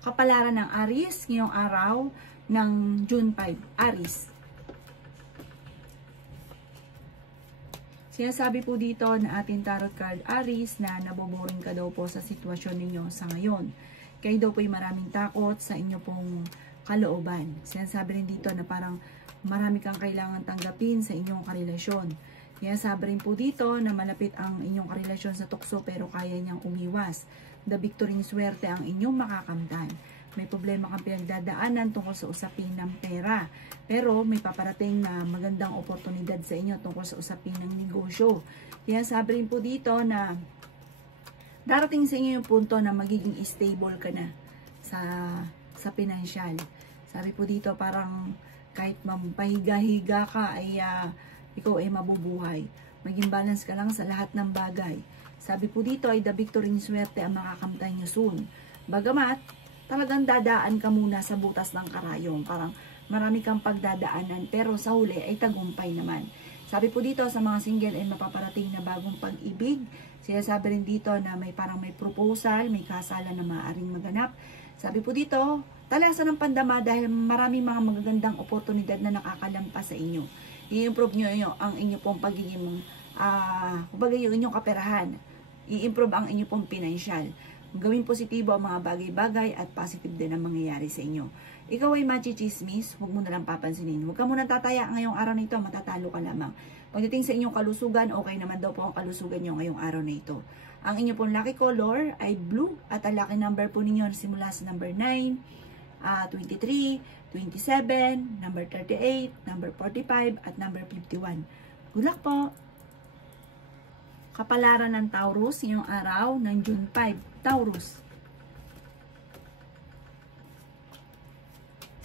Kapalaran ng Aries ngayong araw ng June 5. Aries. Sinasabi po dito na ating tarot card Aries na naboboring ka daw po sa sitwasyon ninyo sa ngayon. Kayo daw po ay maraming takot sa inyo pong kalooban. Sinasabi rin dito na parang marami kang kailangan tanggapin sa inyong karelasyon. Sinasabi rin po dito na malapit ang inyong karelasyon sa tukso pero kaya niyang umiwas. The victory ng swerte ang inyong makakamtan. May problema kang pinagdadaanan tungkol sa usapin ng pera. Pero may paparating na magandang oportunidad sa inyo tungkol sa usapin ng negosyo. Sinasabi rin po dito na darating sa inyo yung punto na magiging stable ka na sa pinansyal. Sabi po dito parang kahit mapahiga-higa ka ay ikaw ay mabubuhay. Maging balance ka lang sa lahat ng bagay. Sabi po dito ay the victory ng swerte ang makakamtan nyo soon. Bagamat talagang dadaan ka muna sa butas ng karayong. Parang marami kang pagdadaanan pero sa huli ay tagumpay naman. Sabi po dito sa mga single ay mapaparating na bagong pag-ibig. Sinasabi rin dito na parang may proposal, may kasalan na maaaring maganap. Sabi po dito, talasan ng pandama dahil maraming mga magagandang oportunidad na nakakalampas sa inyo. I-improve nyo ang inyo pong pagiging, kumbaga yung inyong kaperahan. I-improve ang inyo pong pinansyal. Gawin positibo ang mga bagay-bagay at positive din ang mangyayari sa inyo. Ikaw ay machichismis, huwag mo nalang papansinin. Huwag ka muna tataya ngayong araw na ito, matatalo ka lamang. Pagdating sa inyong kalusugan, okay naman daw po ang kalusugan nyo ngayong araw na ito. Ang inyong pong lucky color ay blue at ang lucky number po ninyo simula sa number 9, 23, 27, number 38, number 45 at number 51. Good luck po! Kapalaran ng Taurus ngayong araw ng June 5. Taurus.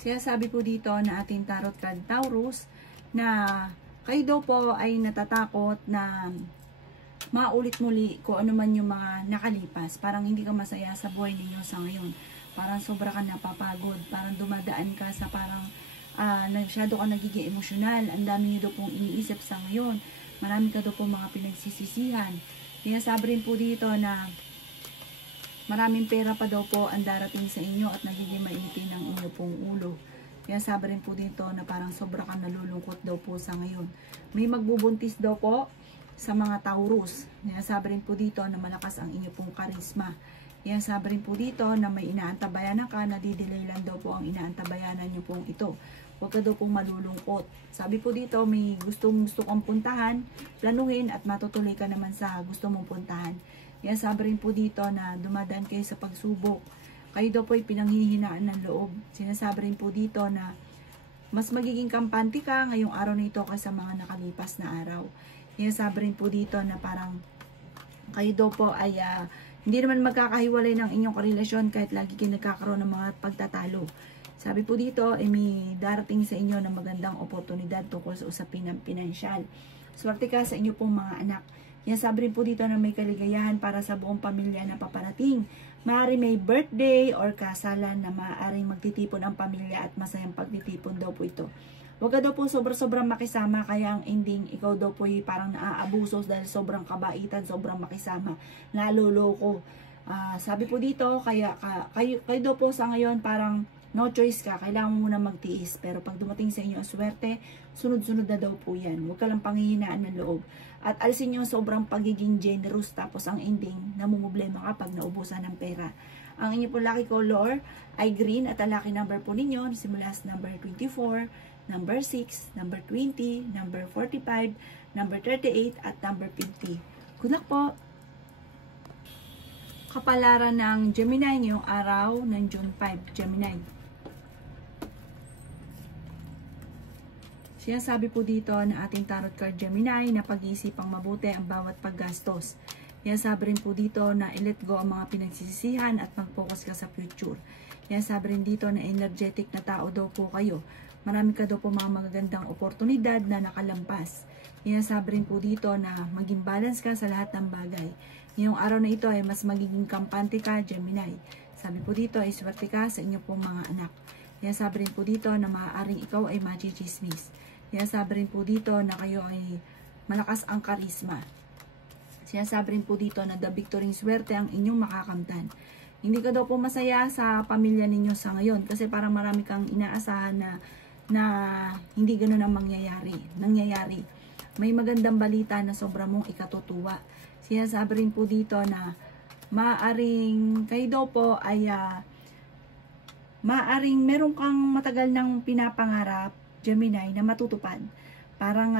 Sinasabi po dito na ating tarot card Taurus na kayo daw po ay natatakot na maulit muli kung ano man yung mga nakalipas. Parang hindi ka masaya sa buhay ninyo sa ngayon. Parang sobra ka napapagod. Parang dumadaan ka sa parang masyado ka nagiging emosyonal. Ang dami nyo daw pong iniisip sa ngayon. Marami ka daw po mga pinagsisisihan. Sinasabi rin po dito na maraming pera pa daw po ang darating sa inyo at nagiging mainitin ang inyo pong ulo. Sinasabi rin po dito na parang sobra kang nalulungkot daw po sa ngayon. May magbubuntis daw po sa mga Taurus. Sinasabi rin po dito na malakas ang inyo pong karisma. Sinasabi rin po dito na may inaantabayanan ka, na didelay lang daw po ang inaantabayanan nyo pong ito. Huwag ka daw pong malulungkot. Sabi po dito, may gusto kang puntahan, planuhin at matutuloy ka naman sa gusto mong puntahan. Yan, sabi rin po dito na dumadaan kayo sa pagsubok. Kayo daw po ay pinanghihinaan ng loob. Sinasabi rin po dito na mas magiging kampante ka ngayong araw na ito kaysa mga nakalipas na araw. Yan, sabi rin po dito na parang kayo daw po ay hindi naman magkakahiwalay ng inyong karelasyon kahit lagi kayo nagkakaroon ng mga pagtatalo. Sabi po dito, may darating sa inyo na magandang oportunidad tungkol sa usapin ng pinansyal. Swerte ka sa inyo pong mga anak. Yan, sabi rin po dito na may kaligayahan para sa buong pamilya na paparating. Maaari may birthday or kasalan na maaaring magtitipon ang pamilya at masayang pagtitipon daw po ito. Huwag ka daw po sobrang makisama, kaya ang ending, ikaw daw po parang naaabuso dahil sobrang kabaitan, sobrang makisama, naloloko. Sabi po dito, kayo daw po sa ngayon parang no choice ka, kailangan mo muna magtiis. Pero pag dumating sa inyo ang swerte, sunod-sunod na daw po yan. Huwag ka lang panghihinaan ng loob. At alisin nyo sobrang pagiging generous, tapos ang ending, namumblema ka pag naubusan ng pera. Ang inyo po lucky color ay green at ang lucky number po ninyo, simula sa number 24, number 6, number 20, number 45, number 38, at number 50. Good luck po! Kapalaran ng Gemini ngayong araw ng June 5. Gemini. Sinasabi po dito na ating tarot card Gemini na pag-iisipang mabuti ang bawat paggastos. Sinasabi rin po dito na i-let go ang mga pinagsisisihan at mag-focus ka sa future. Sinasabi rin dito na energetic na tao daw po kayo. Marami ka daw po mga magagandang oportunidad na nakalampas. Sinasabi rin po dito na maging balance ka sa lahat ng bagay. Ngayong araw na ito ay mas magiging kampante ka, Gemini. Sabi po dito ay swerte ka sa inyo pong mga anak. Sinasabi rin po dito na maaaring ikaw ay machichismis. Sinasabi rin po dito na kayo ay malakas ang karisma. Sinasabi rin po dito na the victory swerte ang inyong makakamtan. Hindi ka daw po masaya sa pamilya ninyo sa ngayon kasi parang marami kang inaasahan na hindi ganoon ang nangyayari. May magandang balita na sobra mong ikatutuwa. Sinasabi rin po dito na maaring kayo daw po ay maaring meron kang matagal ng pinapangarap, Gemini, na matutupad. Parang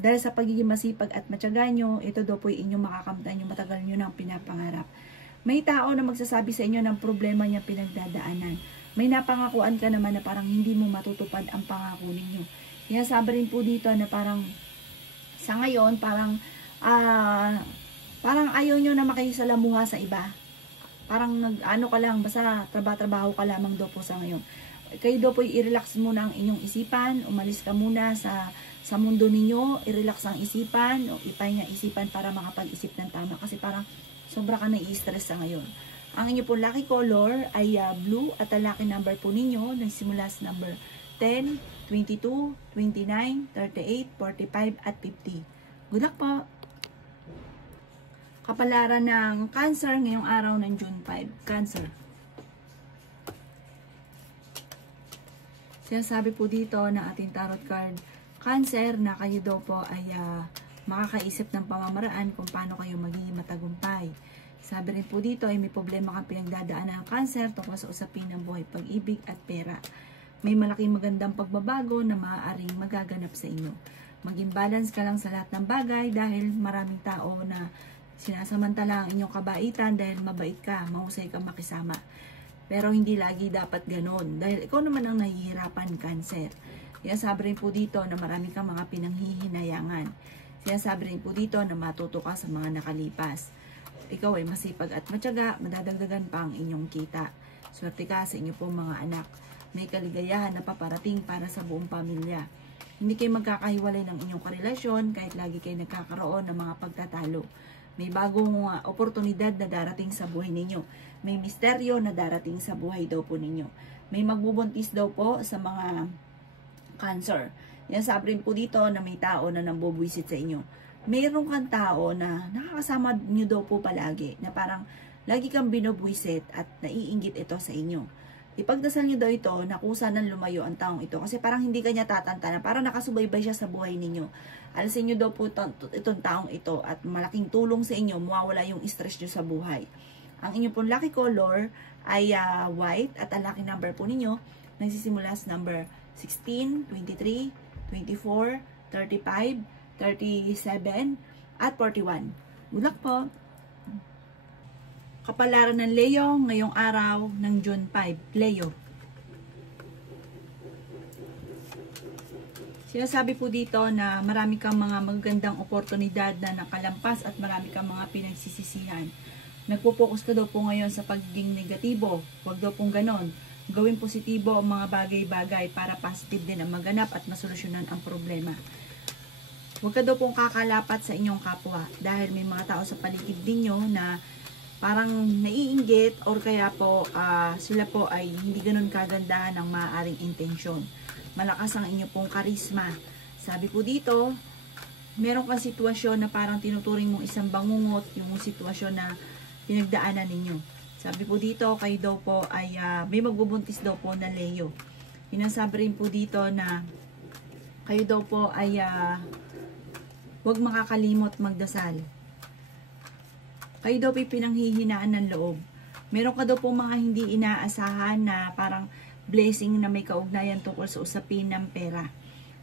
dahil sa pagiging masipag at matyaga nyo, ito daw po inyong makakamtan yung matagal nyo ng pinapangarap. May tao na magsasabi sa inyo ng problema niya pinagdadaanan. May napangakuan ka naman na parang hindi mo matutupad ang pangako ninyo. Sinasabi rin po dito na parang sa ngayon, parang ayaw nyo na makisalamuha sa iba. Parang ano ka lang, basta trabaho ka lamang daw po sa ngayon. Kayo daw po i-relax muna ang inyong isipan, umalis ka muna sa mundo ninyo, i-relax ang isipan, o ipahinga isipan para makapag-isip ng tama kasi parang sobra ka na-i-stress sa ngayon. Ang inyo po lucky color ay blue at ang lucky number po ninyo nagsimula sa number 10, 22, 29, 38, 45 at 50. Good luck po! Kapalaran ng Cancer ngayong araw ng June 5. Cancer. Sinasabi po dito na ating tarot card, Cancer, na kayo daw po ay makakaisip ng pamamaraan kung paano kayo magiging matagumpay. Sabi rin po dito ay may problema kang pinagdadaanan ng Cancer tungkol sa usapin ng buhay, pag-ibig at pera. May malaking magandang pagbabago na maaaring magaganap sa inyo. Maging balance ka lang sa lahat ng bagay dahil maraming tao na sinasamantala ang inyong kabaitan dahil mabait ka, mahusay kang makisama. Pero hindi lagi dapat ganon dahil ikaw naman ang nahihirapan, Cancer. Sinasabi rin po dito na marami kang mga pinanghihinayangan. Sinasabi rin po dito na matuto ka sa mga nakalipas. Ikaw ay masipag at matyaga, madadagdagan pa ang inyong kita. Swerte ka sa inyo pong mga anak. May kaligayahan na paparating para sa buong pamilya. Hindi kayo magkakahiwalay ng inyong karelasyon kahit lagi kayo nagkakaroon ng mga pagtatalo. May bagong oportunidad na darating sa buhay ninyo. May misteryo na darating sa buhay daw po ninyo. May magbubuntis daw po sa mga Cancer. Sabi rin po dito na may tao na nambubwisit sa inyo. Mayroon kang tao na nakakasama nyo daw po palagi na parang lagi kang binubwisit at naiinggit ito sa inyo. Ipagdasal nyo daw ito na kusa nang lumayo ang taong ito kasi parang hindi kanya tatantanan, parang nakasubaybay siya sa buhay ninyo. Alisin nyo daw po itong taong ito at malaking tulong sa inyo, mawawala yung stress nyo sa buhay. Ang inyo pong lucky color ay white at ang lucky number po ninyo nagsisimula sa number 16, 23, 24, 35, 37, at 41. Good luck po! Kapalaran ng Leo ngayong araw ng June 5. Leo. Sinasabi po dito na marami kang mga magagandang oportunidad na nakalampas at marami kang mga pinagsisisihan. Nagpo-focus ka daw po ngayon sa pagiging negatibo. Huwag daw pong ganon. Gawin positibo ang mga bagay-bagay para positive din ang maganap at masolusyonan ang problema. Huwag ka daw pong kakalapat sa inyong kapwa dahil may mga tao sa paligid ninyo na parang naiinggit or kaya po sila po ay hindi ganun kagandahan ng maaaring intensyon. Malakas ang inyo pong karisma. Sabi po dito, meron kang sitwasyon na parang tinuturing mong isang bangungot yung sitwasyon na pinagdaanan ninyo. Sabi po dito, kayo daw po ay may magbubuntis daw po na Leo. Pinasabi rin po dito na kayo daw po ay huwag makakalimot magdasal. Kayo daw po pinanghihinaan ng loob. Meron ka daw po mga hindi inaasahan na parang blessing na may kaugnayan tungkol sa usapin ng pera.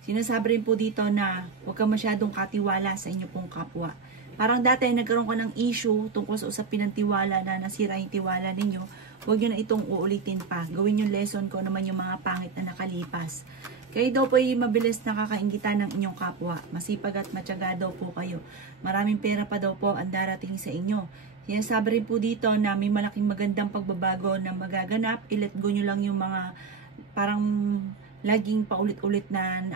Sinasabi rin po dito na huwag ka masyadong katiwala sa inyo pong kapwa. Parang dati nagkaroon ka ng issue tungkol sa usapin ng tiwala na nasira yung tiwala ninyo. Huwag nyo na itong uulitin pa. Gawin yung lesson ko naman yung mga pangit na nakalipas. Kayo daw po ay mabilis nakakaingitan ng inyong kapwa. Masipag at matyaga daw po kayo. Maraming pera pa daw po ang darating sa inyo. Sinasabi rin po dito na may malaking magandang pagbabago na magaganap. I-let go nyo lang yung mga parang laging paulit-ulit na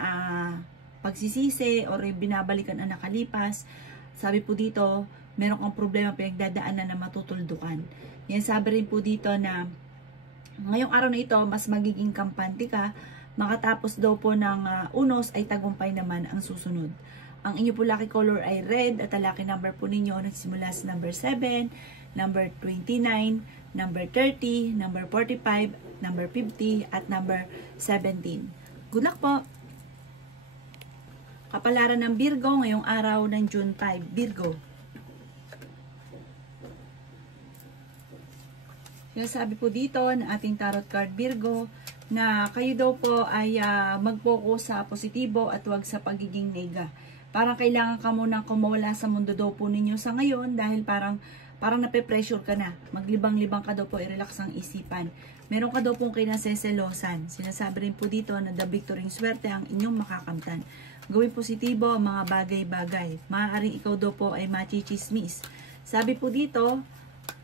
pagsisisi or binabalikan ang nakalipas. Sabi po dito, meron kang problema pinagdadaanan na matutuldukan. Sabi rin po dito na ngayong araw na ito, mas magiging kampante ka. Makatapos daw po ng unos ay tagumpay naman ang susunod. Ang inyo po lucky color ay red at ang lucky number po ninyo nagsimula sa number 7, number 29, number 30, number 45, number 50, at number 17. Good luck po! Kapalaran ng Virgo ngayong araw ng June 5. Virgo. Sabi po dito ng ating tarot card Virgo na kayo daw po ay mag-focus sa positibo at wag sa pagiging nega. Parang kailangan ka munang kumawala sa mundo daw po ninyo sa ngayon dahil parang nape-pressure ka na. Maglibang-libang ka daw po, i-relax ang isipan. Meron ka daw pong kinaseselosan. Sinasabi rin po dito na the victory swerte ang inyong makakamtan. Gawin positibo ang mga bagay-bagay. Maaaring ikaw daw po ay machichismis. Sabi po dito,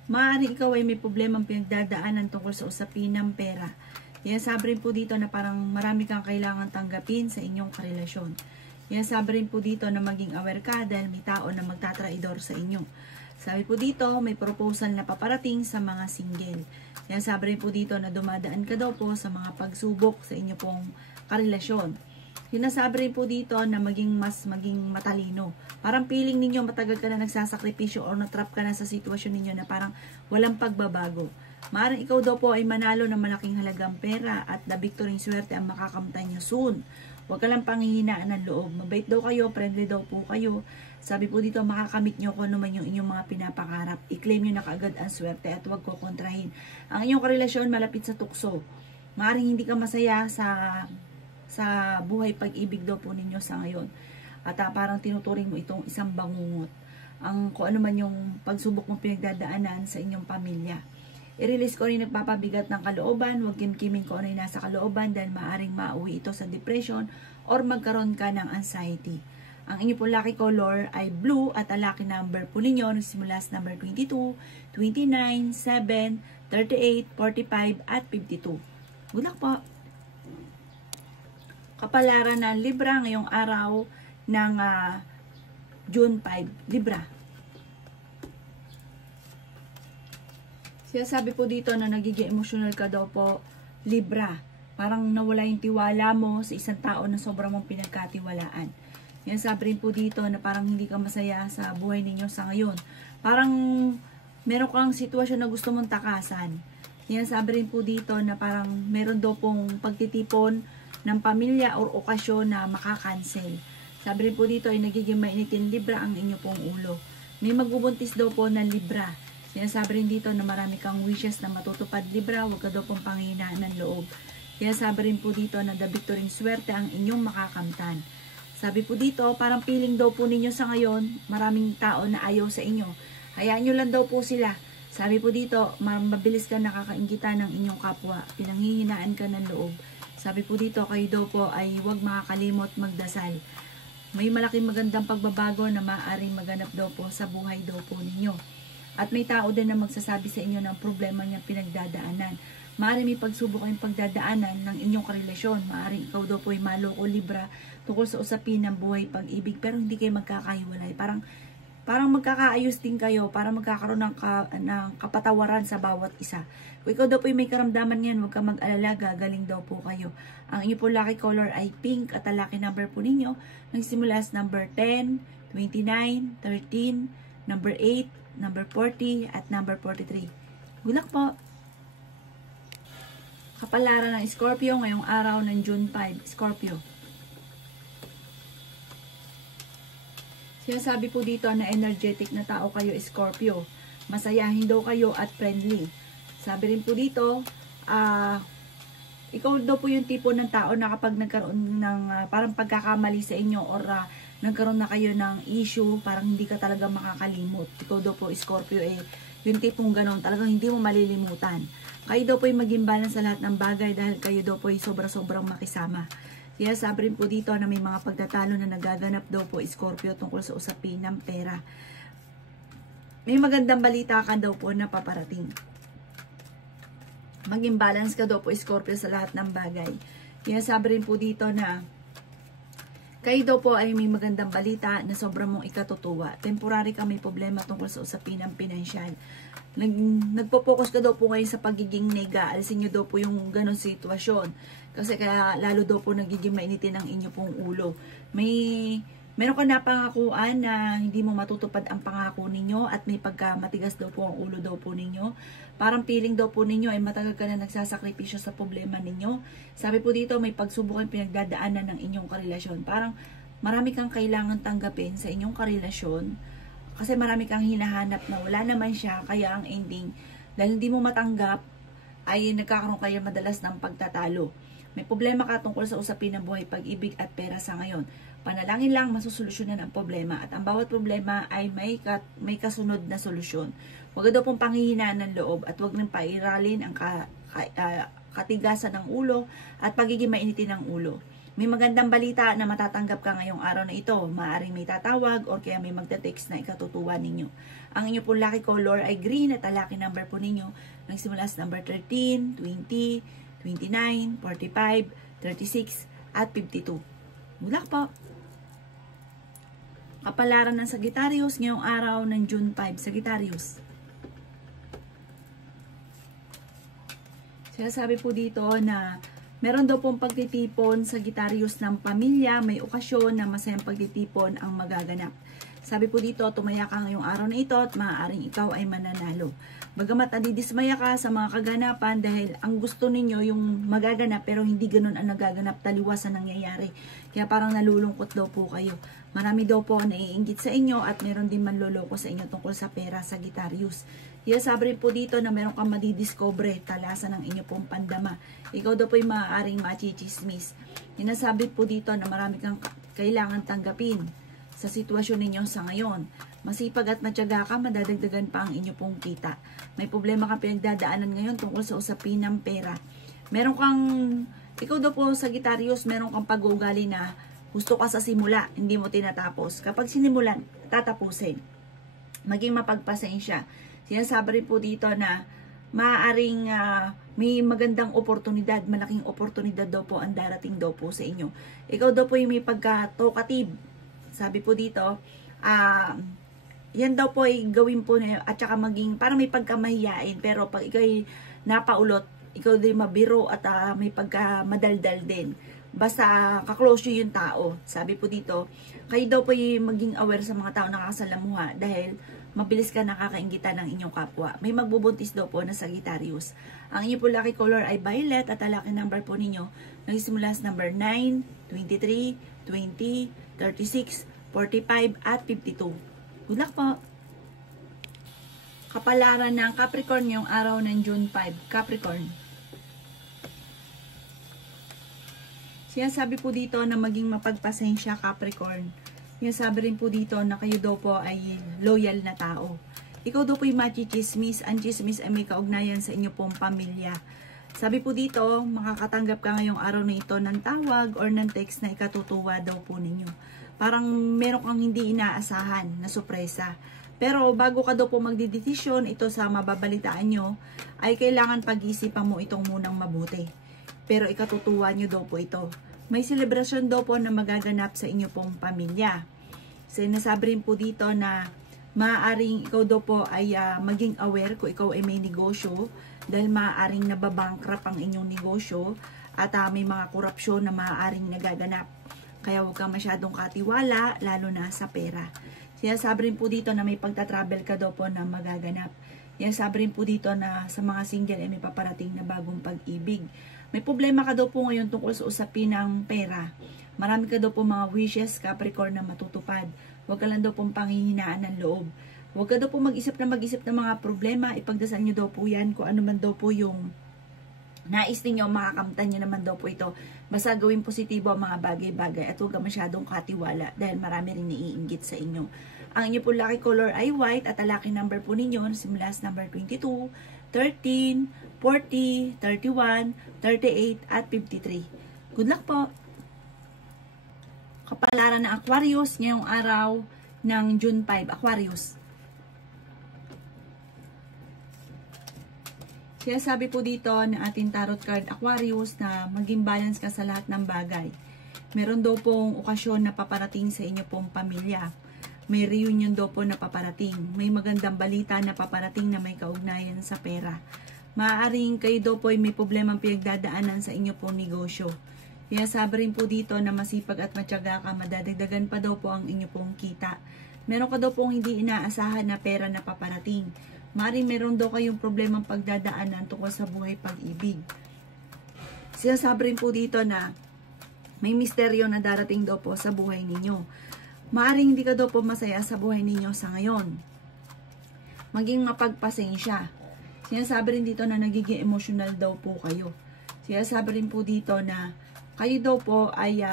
maaaring ikaw ay may problemang pinagdadaanan tungkol sa usapin ng pera. Yan sabi rin po dito na parang marami kang kailangan tanggapin sa inyong karelasyon. Yan sabi rin po dito na maging aware ka dahil may tao na magtatraidor sa inyo. Sabi po dito, may proposal na paparating sa mga single. Yan sabi rin po dito na dumadaan ka daw po sa mga pagsubok sa inyo pong karelasyon. Sinasabi rin po dito na maging matalino. Parang feeling ninyo matagal ka na nagsasakripisyo o natrap ka na sa sitwasyon ninyo na parang walang pagbabago. Maaaring ikaw daw po ay manalo ng malaking halagang pera at the victory swerte ang makakamtan nyo soon. Huwag ka lang panghihinaan ng loob. Mabait daw kayo, friendly daw po kayo. Sabi po dito, makakamit nyo kung ano man yung inyong mga pinapangarap. I-claim nyo na kaagad ang swerte at huwag ko kontrahin. Ang inyong karelasyon malapit sa tukso. Maaaring hindi ka masaya sa buhay pag-ibig daw po ninyo sa ngayon. At parang tinuturing mo itong isang bangungot. Kung ano man yung pagsubok mong pinagdadaanan sa inyong pamilya. I-release ko rin nagpapabigat ng kalooban. Huwag kimkimin ko ano yung nasa kalooban dahil maaaring mauwi ito sa depression or magkaroon ka ng anxiety. Ang inyo po lucky color ay blue at ang lucky number po ninyo nagsimula sa number 22, 29, 7, 38, 45 at 52. Good luck po! Kapalaran ng Libra ngayong araw ng June 5. Libra. Sabi po dito na nagiging emotional ka daw po, Libra. Parang nawala yung tiwala mo sa isang tao na sobrang mong pinagkatiwalaan. Yan sabi rin po dito na parang hindi ka masaya sa buhay ninyo sa ngayon. Parang meron kang sitwasyon na gusto mong takasan. Yan sabi rin po dito na parang meron daw pong pagtitipon ng pamilya or okasyon na makakancel. Sabi rin po dito ay nagiging mainitin Libra ang inyo pong ulo. May magbubuntis daw po na Libra. Sinasabi rin dito na marami kang wishes na matutupad Libra, huwag ka daw pong panghihinaan ng loob. Sinasabi rin po dito na the victory swerte ang inyong makakamtan. Sabi po dito, parang feeling daw po ninyo sa ngayon, maraming tao na ayaw sa inyo. Hayaan nyo lang daw po sila. Sabi po dito, mabilis ka nakakainggitan ng inyong kapwa, pinanghihinaan ka ng loob. Sabi po dito, kayo daw po ay huwag makakalimot magdasal. May malaking magandang pagbabago na maaaring maganap daw po sa buhay daw po ninyo. At may tao din na magsasabi sa inyo ng problema niyang pinagdadaanan. Maaaring may pagsubok kayong pagdadaanan ng inyong karelasyon. Maaaring ikaw daw po ay maloko Libra tungkol sa usapin ng buhay pag-ibig pero hindi kayo magkakahiwalay. Parang magkakaayos din kayo para magkakaroon ng kapatawaran sa bawat isa. Kung ikaw daw po may karamdaman yan, huwag ka mag-alala, gagaling daw po kayo. Ang inyo po lucky color ay pink at ang lucky number po ninyo nagsimula sa number 10, 29, 13, number 8, number 40 at number 43. Good luck po! Kapalaran ng Scorpio ngayong araw ng June 5. Scorpio. Sinasabi po dito na energetic na tao kayo, Scorpio. Masayahin daw kayo at friendly. Sabi rin po dito, ikaw daw po yung tipo ng tao na kapag nagkaroon ng parang pagkakamali sa inyo or nagkaroon na kayo ng issue, parang hindi ka talaga makakalimot. Ikaw daw po, Scorpio, yung tipong ganon, talagang hindi mo malilimutan. Kayo daw po yung maging balance sa lahat ng bagay dahil kayo daw po yung sobra-sobrang makisama. Kaya sabi rin po dito na may mga pagtatalo na nagaganap daw po Scorpio tungkol sa usapin ng pera. May magandang balita ka daw po na paparating. Maging balance ka daw po Scorpio sa lahat ng bagay. Kaya sabi rin po dito na kayo daw po ay may magandang balita na sobrang mong ikatutuwa. Temporary ka may problema tungkol sa usapin ng pinansyal. Nagpo-focus ka daw po ngayon sa pagiging nega. Alisin nyo daw po yung ganon sitwasyon. Kasi kaya lalo daw po nagiging mainitin ang inyo pong ulo. May Meron ka na pangakuan na hindi mo matutupad ang pangako ninyo at may pagkamatigas daw po ang ulo daw po ninyo. Parang feeling daw po ninyo ay matagal ka na nagsasakripisyo sa problema ninyo. Sabi po dito, may pagsubok ang pinagdadaanan ng inyong karelasyon. Parang marami kang kailangan tanggapin sa inyong karelasyon kasi marami kang hinahanap na wala naman siya. Kaya ang ending, dahil hindi mo matanggap, ay nagkakaroon kayo madalas ng pagtatalo. May problema ka tungkol sa usapin ng buhay, pag-ibig at pera sa ngayon. Panalangin lang, masusolusyonan ang problema. At ang bawat problema ay may kasunod na solusyon. Huwag daw pong panghihinaan ng loob at huwag nang pairalin ang katigasan ng ulo at pagiging mainitin ng ulo. May magandang balita na matatanggap ka ngayong araw na ito. Maaaring may tatawag o kaya may magte-text na ikatutuwa ninyo. Ang inyo pong lucky color ay green at ang lucky number po ninyo nagsimula sa number 13, 20, 29, 45, 36, at 52. Good luck po! Kapalaran ng Sagittarius ngayong araw ng June 5. Sagittarius. Sinasabi po dito na meron daw pong pagtitipon Sagittarius ng pamilya, may okasyon na masayang pagtitipon ang magaganap. Sabi po dito, tumaya ka ngayong araw na ito at maaaring ikaw ay mananalo. Bagamat nadidismaya ka sa mga kaganapan dahil ang gusto ninyo yung magaganap pero hindi ganun ang nagaganap, taliwas ang nangyayari. Kaya parang nalulungkot daw po kayo. Marami daw po naiinggit sa inyo at meron din manloloko sa inyo tungkol sa pera, Sagittarius. Kaya sabi po dito na meron kang madidiscover, talasan ng inyo pong pandama. Ikaw daw po ay maaaring machichismis. Sinasabi po dito na marami kang kailangan tanggapin sa sitwasyon ninyo sa ngayon. Masipag at matyaga ka, madadagdagan pa ang inyo pong kita. May problema kang pinagdadaanan ngayon tungkol sa usapin ng pera. Meron kang, ikaw daw po Sagittarius, meron kang pag-uugali na gusto ka sa simula, hindi mo tinatapos. Kapag sinimulan, tatapusin. Maging mapagpasensya. Sinasabi rin po dito na maaaring may magandang oportunidad, malaking oportunidad daw po ang darating daw po sa inyo. Ikaw daw po yung may pagka-talkative. Sabi po dito, yan daw po ay gawin po na at saka maging, parang may pagkamahiyain, pero pag ikaw ay napaulot, ikaw din mabiro at may pagkamadaldal din. Basta kaklose yung tao. Sabi po dito, kayo daw po ay maging aware sa mga tao nakakasalamuha dahil mabilis ka nakakaingitan ng inyong kapwa. May magbubuntis daw po na Sagittarius. Ang inyong po lucky color ay violet at ang lucky number po ninyo nagsimula sa number 9, 23, 20, 36, 45, at 52. Good luck po! Kapalaran ng Capricorn yung araw ng June 5. Capricorn. Sinasabi po dito na maging mapagpasensya, Capricorn. Sinasabi rin po dito na kayo daw po ay loyal na tao. Ikaw daw po yung machichismis. Ang chismis ay may kaugnayan sa inyo pong pamilya. Sabi po dito, makakatanggap ka ngayong araw na ito ng tawag or ng text na ikatutuwa daw po ninyo. Parang meron kang hindi inaasahan na sorpresa. Pero bago ka daw po magdidesisyon, ito sa mababalitaan nyo, ay kailangan pag-isipan mo itong munang mabuti. Pero ikatutuwa nyo daw po ito. May selebrasyon daw po na magaganap sa inyo pong pamilya. Sinasabi rin po dito na maaaring ikaw daw po ay maging aware kung ikaw ay may negosyo dahil maaaring nababankrupt ang inyong negosyo at may mga korupsyon na maaaring nagaganap. Kaya huwag kang masyadong katiwala, lalo na sa pera. Sinasabi rin po dito na may pagta-travel ka daw po na magaganap. Sinasabi rin po dito na sa mga single ay may paparating na bagong pag-ibig. May problema ka daw po ngayon tungkol sa usapin ng pera. Marami ka daw po mga wishes, Capricorn, na matutupad. Huwag ka lang daw pong panghihinaan ng loob. Huwag ka daw po mag-isip ng mga problema. Ipagdasal nyo daw po yan kung ano man daw po yung nais ninyo, makakamtan nyo naman daw po ito. Basta gawin positibo ang mga bagay-bagay at huwag ka masyadong katiwala dahil marami rin naiinggit sa inyo. Ang inyo po lucky color ay white at ang lucky number po ninyo simula sa number 22, 13, 40, 31, 38, at 53. Good luck po! Kapalaran ng Aquarius ngayong araw ng June 5. Aquarius. Sinasabi po dito ng ating tarot card Aquarius na maging balance ka sa lahat ng bagay. Meron daw pong okasyon na paparating sa inyo pong pamilya. May reunion daw po na paparating. May magandang balita na paparating na may kaugnayan sa pera. Maaaring kayo daw po ay may problemang pinagdadaanan sa inyo pong negosyo. Kaya sabi rin po dito na masipag at matyaga ka, madadagdagan pa daw po ang inyo pong kita. Meron ka daw pong hindi inaasahan na pera na paparating. Maaaring meron daw kayong problemang pagdadaanan tungkol sa buhay pag-ibig. Sinasabi rin po dito na may misteryo na darating daw po sa buhay ninyo. Maaaring hindi ka daw po masaya sa buhay ninyo sa ngayon. Maging mapagpasensya. Sinasabi rin dito na nagiging emotional daw po kayo. Sinasabi rin po dito na kayo daw po ay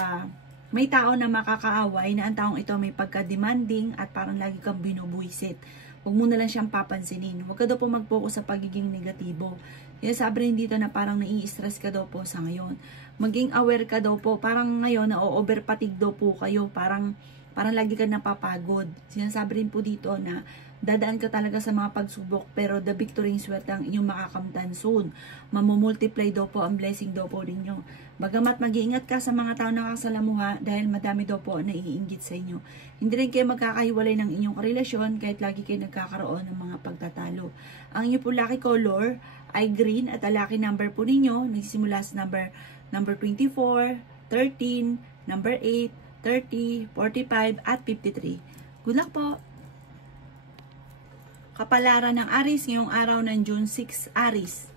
may tao na makakaaway na ang taong ito may pagka-demanding at parang lagi kang binubuisit. Huwag mo na lang siyang papansinin. Huwag ka daw po mag-focus sa pagiging negatibo. Sinasabi rin dito na parang nai-stress ka daw po sa ngayon. Maging aware ka daw po. Parang ngayon na overfatigue daw po kayo. Parang lagi ka napapagod. Sinasabi rin po dito na dadaan ka talaga sa mga pagsubok pero the victory is swerte ang inyong makakamtan soon. Mamumultiply daw po ang blessing daw po ninyo. Bagamat mag-iingat ka sa mga tao na kasalamuha dahil madami daw po na iinggit sa inyo. Hindi rin kayo magkakahiwalay ng inyong relasyon kahit lagi kayo nagkakaroon ng mga pagtatalo. Ang inyong po lucky color ay green at ang lucky number po ninyo nagsisimula sa number 24, 13, number 8, 30, 45, at 53. Good luck po! Kapalaran ng Aries ngayong araw ng June 6, Aries.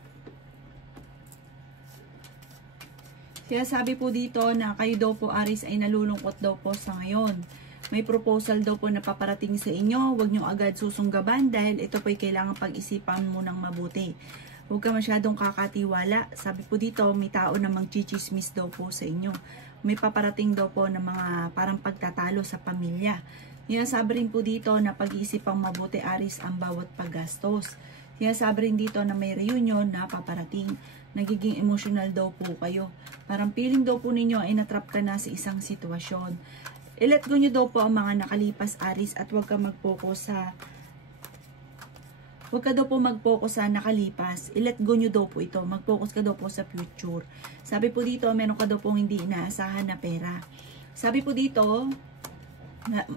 Kaya sabi po dito na kayo daw po Aries ay nalulungkot daw po sa ngayon. May proposal daw po na paparating sa inyo. Huwag nyo agad susunggaban dahil ito po ay kailangan pag-isipan mo ng mabuti. Huwag ka masyadong kakatiwala. Sabi po dito may tao na magchichismis daw po sa inyo. May paparating daw po ng mga parang pagtatalo sa pamilya. Sabi rin po dito na pag-iisipang mabuti Aries ang bawat paggastos. Sabi rin dito na may reunion na paparating. Nagiging emotional daw po kayo. Parang feeling daw po ninyo ay natrap ka na sa isang sitwasyon. I-let go nyo daw po ang mga nakalipas Aries at huwag ka mag-focus sa nakalipas. I-let go nyo daw po ito. Mag-focus ka daw po sa future. Sabi po dito, meron ka daw pong hindi inaasahan na pera. Sabi po dito,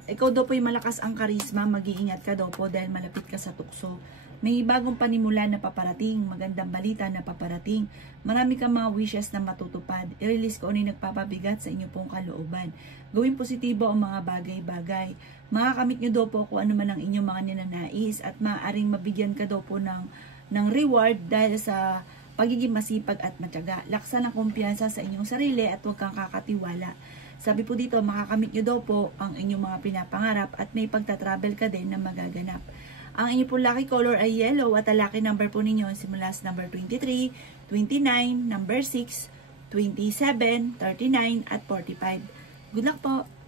ikaw daw po yung malakas ang karisma, mag-iingat ka daw po dahil malapit ka sa tukso. May bagong panimula na paparating, magandang balita na paparating. Marami kang mga wishes na matutupad. I-release ko ano yung nagpapabigat sa inyo pong kalooban. Gawin positibo ang mga bagay-bagay. Makakamit nyo daw po kung ano man ang inyong mga ninanais at maaaring mabigyan ka daw po ng reward dahil sa pagiging masipag at matyaga. Laksan ang kumpiyansa sa inyong sarili at huwag kang kakatiwala. Sabi po dito, makakamit nyo daw po ang inyong mga pinapangarap at may pagta-travel ka din na magaganap. Ang inyong po lucky color ay yellow at ang lucky number po ninyo simula sa number 23, 29, number 6, 27, 39, at 45. Good luck po!